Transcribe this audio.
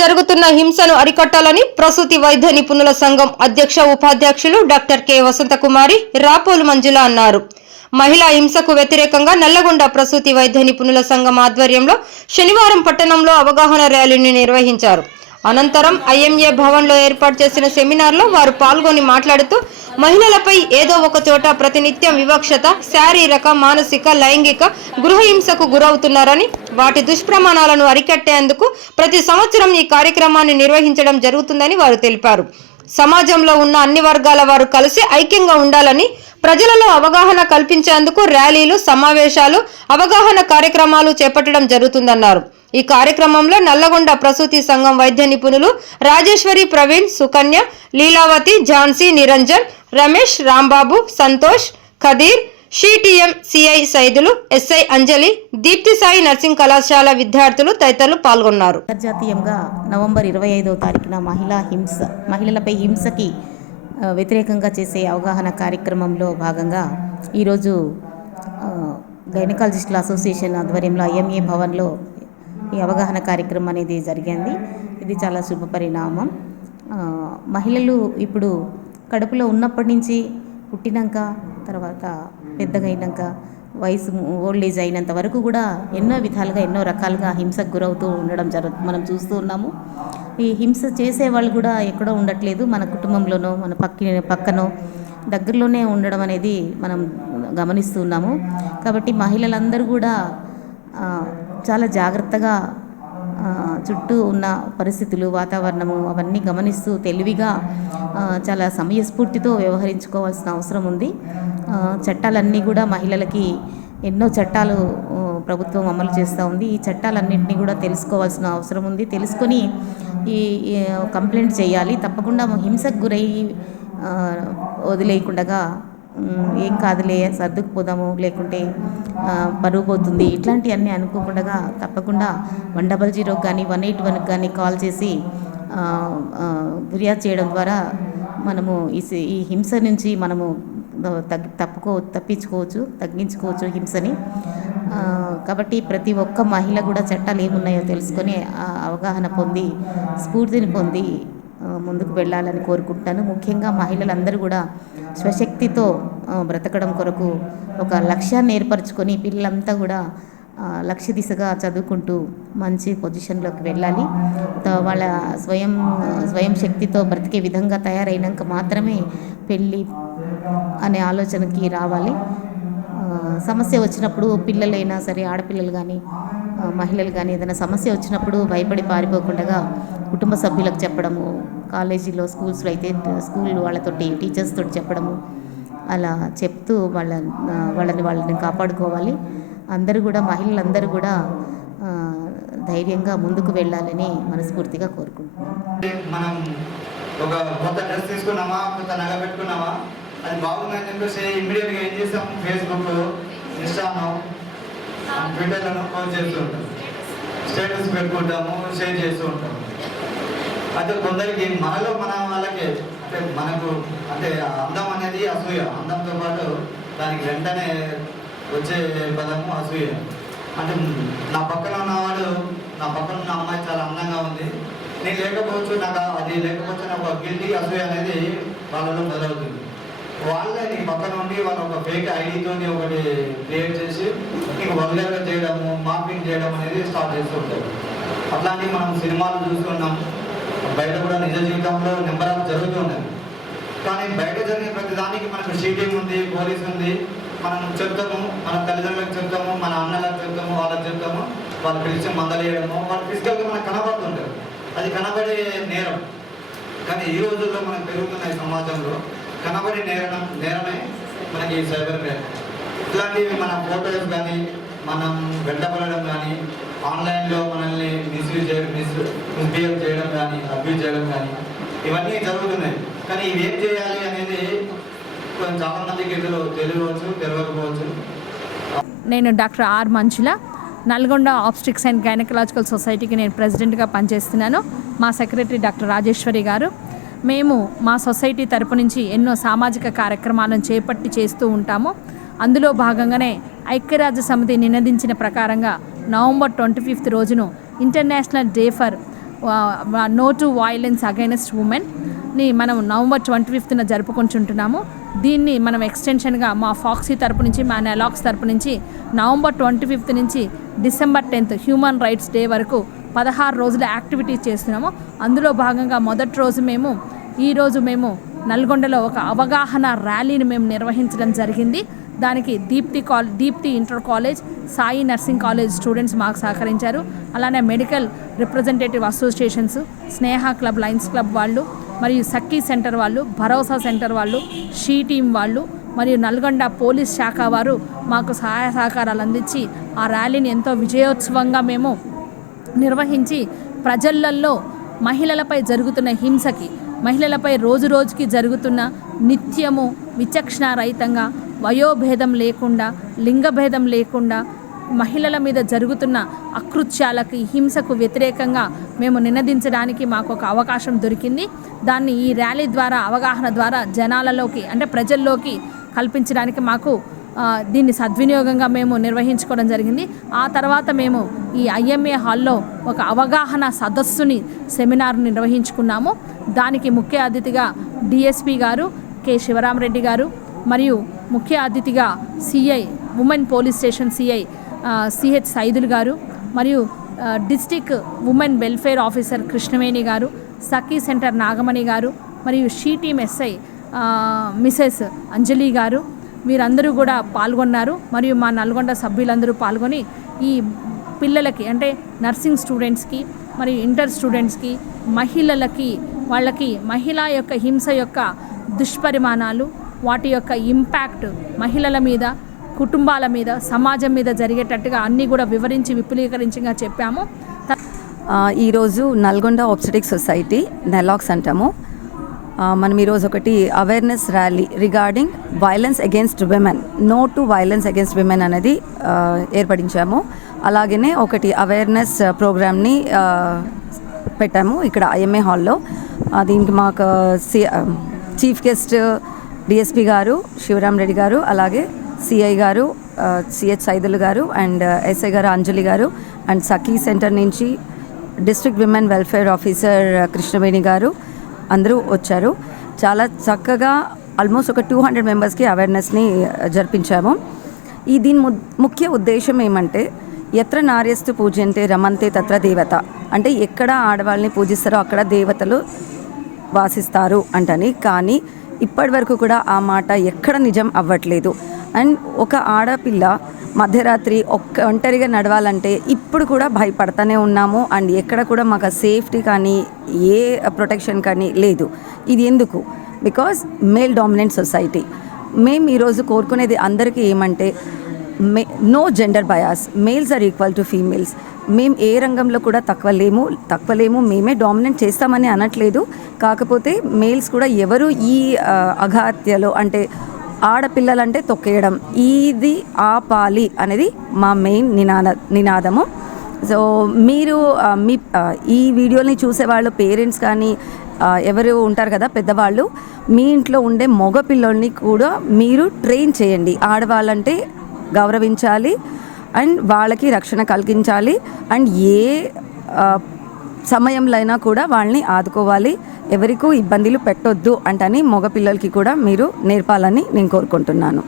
జరుగుతున్న హింసను అరికట్టాలని ప్రసూతి వైద్య నిపుణుల సంఘం అధ్యక్ష ఉపాధ్యక్షులు డాక్టర్ కె వసంతకుమారి రాపోలు మంజుల అన్నారు. మహిళా హింసకు వ్యతిరేకంగా నల్లగొండ ప్రసూతి వైద్య నిపుణుల సంఘం ఆధ్వర్యంలో శనివారం పట్టణంలో అవగాహన ర్యాలీని నిర్వహించారు. అనంతరం ఐఎంఏ భవన్లో ఏర్పాటు చేసిన సెమినార్లో వారు పాల్గొని మాట్లాడుతూ మహిళలపై ఏదో ఒక చోట ప్రతినిత్యం వివక్షత శారీరక మానసిక లైంగిక గృహహింసకు గురవుతున్నారని వాటి దుష్ప్రమాణాలను అరికట్టేందుకు ప్రతి సంవత్సరం ఈ కార్యక్రమాన్ని నిర్వహించడం జరుగుతుందని వారు తెలిపారు. సమాజంలో ఉన్న అన్ని వర్గాల వారు కలిసి ఐక్యంగా ఉండాలని ప్రజలలో అవగాహన కల్పించేందుకు ర్యాలీలు సమావేశాలు అవగాహన కార్యక్రమాలు చేపట్టడం జరుగుతుందన్నారు. ఈ కార్యక్రమంలో నల్లగొండ ప్రసూతి సంఘం వైద్య నిపుణులు Rajeshwari Praveen Sukanya Leelavathi Jhansi Niranjan Ramesh Rambabu Santosh Khadeer షీటీఎం CI Saidulu SI Anjali Deepti Sai nursing కళాశాల విద్యార్థులు తదితరులు పాల్గొన్నారు. అంతర్జాతీయంగా నవంబర్ ఇరవై ఐదవ తారీఖున మహిళా హింస మహిళలపై హింసకి వ్యతిరేకంగా చేసే అవగాహన కార్యక్రమంలో భాగంగా ఈరోజు గైనకాలజిస్టుల అసోసియేషన్ ఆధ్వర్యంలో ఐఎంఏ భవన్లో ఈ అవగాహన కార్యక్రమం అనేది జరిగింది. ఇది చాలా శుభ పరిణామం. మహిళలు ఇప్పుడు కడుపులో ఉన్నప్పటి నుంచి పుట్టినాక తర్వాత పెద్దగైనాక వయసు ఓల్డ్ ఏజ్ అయినంత వరకు కూడా ఎన్నో విధాలుగా ఎన్నో రకాలుగా హింసకు గురవుతూ ఉండడం జరు మనం చూస్తూ ఉన్నాము. ఈ హింస చేసే వాళ్ళు కూడా ఎక్కడో ఉండట్లేదు. మన కుటుంబంలోనో మన పక్క పక్కనో దగ్గరలోనే ఉండడం అనేది మనం గమనిస్తూ ఉన్నాము. కాబట్టి మహిళలందరూ కూడా చాలా జాగ్రత్తగా చుట్టూ ఉన్న పరిస్థితులు వాతావరణము అవన్నీ గమనిస్తూ తెలివిగా చాలా సమయస్ఫూర్తితో వ్యవహరించుకోవాల్సిన అవసరం ఉంది. చట్టాలన్నీ కూడా మహిళలకి ఎన్నో చట్టాలు ప్రభుత్వం అమలు చేస్తూ ఉంది. ఈ చట్టాలన్నింటినీ కూడా తెలుసుకోవాల్సిన అవసరం ఉంది. తెలుసుకొని ఈ కంప్లైంట్ చేయాలి. తప్పకుండా హింసకు గురై వదిలేయకుండా ఏం కాదులే సర్దుకుపోదాము లేకుంటే పరుగు పోతుంది. ఇట్లాంటివన్నీ అనుకోకుండా తప్పకుండా వన్ డబల్ జీరోకి కానీ వన్ ఎయిట్ వన్కి కానీ కాల్ చేసి ఫిర్యాదు చేయడం ద్వారా మనము ఈ సి- ఈ హింస నుంచి మనము తగ్గి తప్పుకో తప్పించుకోవచ్చు తగ్గించుకోవచ్చు హింసని. కాబట్టి ప్రతి ఒక్క మహిళ కూడా చట్టాలు ఏమున్నాయో తెలుసుకొని అవగాహన పొంది స్ఫూర్తిని పొంది ముందుకు వెళ్ళాలని కోరుకుంటాను. ముఖ్యంగా మహిళలందరూ కూడా స్వశక్తి ఆ, బ్రతకడం కొరకు ఒక లక్ష్యాన్ని ఏర్పరచుకొని పిల్లలంతా కూడా లక్ష్య దిశగా చదువుకుంటూ మంచి పొజిషన్లోకి వెళ్ళాలి. వాళ్ళ స్వయం స్వయం శక్తితో బ్రతికే విధంగా తయారైనాక మాత్రమే పెళ్ళి అనే ఆలోచనకి రావాలి. సమస్య వచ్చినప్పుడు పిల్లలైనా సరే ఆడపిల్లలు కానీ మహిళలు కానీ ఏదైనా సమస్య వచ్చినప్పుడు భయపడి పారిపోకుండా కుటుంబ సభ్యులకు చెప్పడము కాలేజీలో స్కూల్స్లో అయితే స్కూల్ వాళ్ళతోటి టీచర్స్ తోటి చెప్పడము అలా చెప్తూ వాళ్ళ వాళ్ళని వాళ్ళని కాపాడుకోవాలి. అందరూ కూడా మహిళలందరూ కూడా ధైర్యంగా ముందుకు వెళ్ళాలని మనస్ఫూర్తిగా కోరుకుంటున్నాను మనం ఒక కొత్త డ్రెస్ తీసుకున్నామా? కొత్త నగ పెట్టుకున్నామా? అది బాగుందని చెప్పేసి ఇమ్మీడియట్గా ఏం చేస్తాం ఫేస్బుక్ ఇన్స్టాను ట్విట్టర్లను పోస్ట్ చేస్తూ ఉంటాం. స్టేటస్ పెట్టుకుంటాము షేర్ చేస్తూ ఉంటాము అయితే కొందరికి మనలో మన వాళ్ళకి అంటే మనకు అంటే అందం అనేది అసూయ. అందంతో పాటు దానికి వెంటనే వచ్చే పదము అసూయ. అంటే నా పక్కన ఉన్నవాడు నా పక్కన ఉన్న అమ్మాయి చాలా అందంగా ఉంది. నేను లేకపోవచ్చు నాకు అది లేకపోతే నాకు ఒక గిల్టీ అసూయ అనేది వాళ్ళలో మొదలవుతుంది. వాళ్ళే నీ పక్కన ఉండి వాళ్ళు ఒక ఫేక్ ఐడితో ఒకటి క్రియేట్ చేసి నీకు వల్గర్గా చేయడము మార్పింగ్ చేయడం అనేది స్టార్ట్ చేస్తూ ఉంటారు. అట్లాంటివి మనం సినిమాలు చూస్తున్నాం. బయట కూడా నిజ జీవితంలో నెంబర్ కానీ బయట జరిగే ప్రతిదానికి మనకు షీటింగ్ ఉంది పోలీస్ ఉంది మనం చెప్తాము మన తల్లిదండ్రులకు చెప్తాము మన అన్నలకు చెప్తాము వాళ్ళకి చెప్తాము వాళ్ళు పిలిచి మందలేయడము వాళ్ళు ఫిజికల్గా మనకు కనబడుతుంటారు అది కనబడే నేరం. కానీ ఈ రోజుల్లో మనకు పెరుగుతున్న ఈ సమాజంలో కనబడే నేరం నేరమే మనకి ఈ సైబర్ క్రైమ్. ఇట్లాంటివి మన ఫోటోస్ కానీ మనం వెంటబడడం కానీ ఆన్లైన్లో మనల్ని మిస్యూజ్ చేయడం మిస్ మిస్బిహేవ్ చేయడం కానీ అబ్యూజ్ చేయడం కానీ ఇవన్నీ జరుగుతున్నాయి. కానీ ఇవేం చేయాలి అనేది కొంచెం చాలా మందికి ఇందులో తెలియవచ్చు తెలియకపోవచ్చు నేను doctor R మంచుల Nalgonda obstetrics and gynaecological సొసైటీకి నేను ప్రెసిడెంట్గా పనిచేస్తున్నాను. మా సెక్రటరీ డాక్టర్ రాజేశ్వరి గారు. మేము మా సొసైటీ తరపు నుంచి ఎన్నో సామాజిక కార్యక్రమాలను చేపట్టి చేస్తూ ఉంటాము. అందులో భాగంగానే ఐక్యరాజ్య సమితి నినదించిన ప్రకారంగా నవంబర్ ట్వంటీ ఫిఫ్త్ రోజును international day for no to violence against women. ని మనం నవంబర్ ట్వంటీ ఫిఫ్త్న జరుపుకుంటుంటున్నాము. దీన్ని మనం ఎక్స్టెన్షన్గా మా ఫాక్సీ తరపు నుంచి మా నెలాక్స్ తరపు నుంచి నవంబర్ ట్వంటీ ఫిఫ్త్ నుంచి December tenth human rights day వరకు పదహారు రోజుల యాక్టివిటీస్ చేస్తున్నాము. అందులో భాగంగా మొదటి రోజు మేము ఈరోజు మేము నల్గొండలో ఒక అవగాహన ర్యాలీని మేము నిర్వహించడం జరిగింది. దానికి Deepti call Deepti inter college Sai nursing college students మాకు సహకరించారు. అలానే medical representative associations Sneha club lions club వాళ్ళు మరియు సఖీ సెంటర్ వాళ్ళు భరోసా సెంటర్ వాళ్ళు షీ టీం వాళ్ళు మరియు నల్గొండ పోలీస్ శాఖ వారు మాకు సహాయ సహకారాలు అందించి ఆ ర్యాలీని ఎంతో విజయోత్సవంగా మేము నిర్వహించి ప్రజలల్లో మహిళలపై జరుగుతున్న హింసకి మహిళలపై రోజు రోజుకి జరుగుతున్న నిత్యము విచక్షణ రహితంగా వయోభేదం లేకుండా లింగభేదం లేకుండా మహిళల మీద జరుగుతున్న అకృత్యాలకి హింసకు వ్యతిరేకంగా మేము నినదించడానికి మాకు ఒక అవకాశం దొరికింది. దాన్ని ఈ ర్యాలీ ద్వారా అవగాహన ద్వారా జనాలలోకి అంటే ప్రజల్లోకి కల్పించడానికి మాకు దీన్ని సద్వినియోగంగా మేము నిర్వహించుకోవడం జరిగింది. ఆ తర్వాత మేము ఈ ఐఎంఏ హాల్లో ఒక అవగాహన సదస్సుని సెమినార్ నిర్వహించుకున్నాము. దానికి ముఖ్య అతిథిగా డిఎస్పి గారు కె. శివరామరెడ్డి గారు మరియు ముఖ్య అతిథిగా CI women police station CI CH Saidul గారు మరియు district women welfare officer Krishnaveni గారు సఖీ సెంటర్ నాగమణి గారు మరియు she team SI Mrs Anjali గారు వీరందరూ కూడా పాల్గొన్నారు. మరియు మా నల్గొండ సభ్యులందరూ పాల్గొని ఈ పిల్లలకి అంటే నర్సింగ్ స్టూడెంట్స్కి మరియు ఇంటర్ స్టూడెంట్స్కి మహిళలకి వాళ్ళకి మహిళ యొక్క హింస యొక్క దుష్పరిమాణాలు వాటి యొక్క ఇంపాక్ట్ మహిళల మీద కుటుంబాల మీద సమాజం మీద జరిగేటట్టుగా అన్నీ కూడా వివరించి విపులీకరించిగా చెప్పాము. ఈరోజు నల్గొండ ఆబ్స్టిక్ సొసైటీ నెలాక్స్ అంటాము. మనం ఈరోజు ఒకటి awareness rally regarding violence against women no to violence against women అనేది ఏర్పడించాము. అలాగనే ఒకటి అవేర్నెస్ ప్రోగ్రామ్ని పెట్టాము ఇక్కడ ఐఎంఏ హాల్లో. దీనికి మాకు సి చీఫ్ గెస్ట్ డిఎస్పి గారు శివరామ్ రెడ్డి గారు అలాగే సిఐ గారు సిహెచ్ సైదులు గారు అండ్ ఎస్ఐ గారు అంజలి గారు అండ్ సఖీ సెంటర్ నుంచి district women welfare officer Krishnaveni గారు అందరూ వచ్చారు. చాలా చక్కగా ఆల్మోస్ట్ ఒక టూ హండ్రెడ్ మెంబర్స్కి అవేర్నెస్ని జరిపించాము. ఈ దీని ము- ముఖ్య ఉద్దేశం ఏమంటే ఎత్ర నార్యస్తు పూజంటే రమంతే తత్ర దేవత. అంటే ఎక్కడ ఆడవాళ్ళని పూజిస్తారో అక్కడ దేవతలు వాసిస్తారు అంటని. కానీ ఇప్పటి వరకు కూడా ఆ మాట ఎక్కడ నిజం అవ్వట్లేదు. అండ్ ఒక ఆడపిల్ల మధ్యరాత్రి ఒక్క ఒంటరిగా నడవాలంటే ఇప్పుడు కూడా భయపడతానే ఉన్నాము. అండ్ ఎక్కడ కూడా మాకు సేఫ్టీ కానీ ఏ ప్రొటెక్షన్ కానీ లేదు. ఇది ఎందుకు? Because male dominant society. మేము ఈరోజు కోరుకునేది అందరికీ ఏమంటే may no gender bias. Males are equal to females. మేము ఏ రంగంలో కూడా తక్కువ లేము తక్కువ లేము మేమే డామినేట్ చేస్తామని అనట్లేదు. కాకపోతే మేల్స్ కూడా ఎవరు ఈ అఘాత్యలో అంటే ఆడపిల్లలంటే తొక్కేయడం. ఇది ఆపాలి అనేది మా మెయిన్ నినాద నినాదము. సో మీరు మీ ఈ వీడియోని చూసేవాళ్ళు పేరెంట్స్ కానీ ఎవరు ఉంటారు కదా పెద్దవాళ్ళు మీ ఇంట్లో ఉండే మగ పిల్లల్ని కూడా మీరు ట్రైన్ చేయండి. ఆడవాళ్ళంటే గౌరవించాలి అండ్ వాళ్ళకి రక్షణ కలిగించాలి అండ్ ఏ సమయంలో అయినా కూడా వాళ్ళని ఆదుకోవాలి. ఎవరికూ ఇబ్బందులు పెట్టొద్దు అంటని మగ పిల్లలకి కూడా మీరు నేర్పాలని నేను కోరుకుంటున్నాను.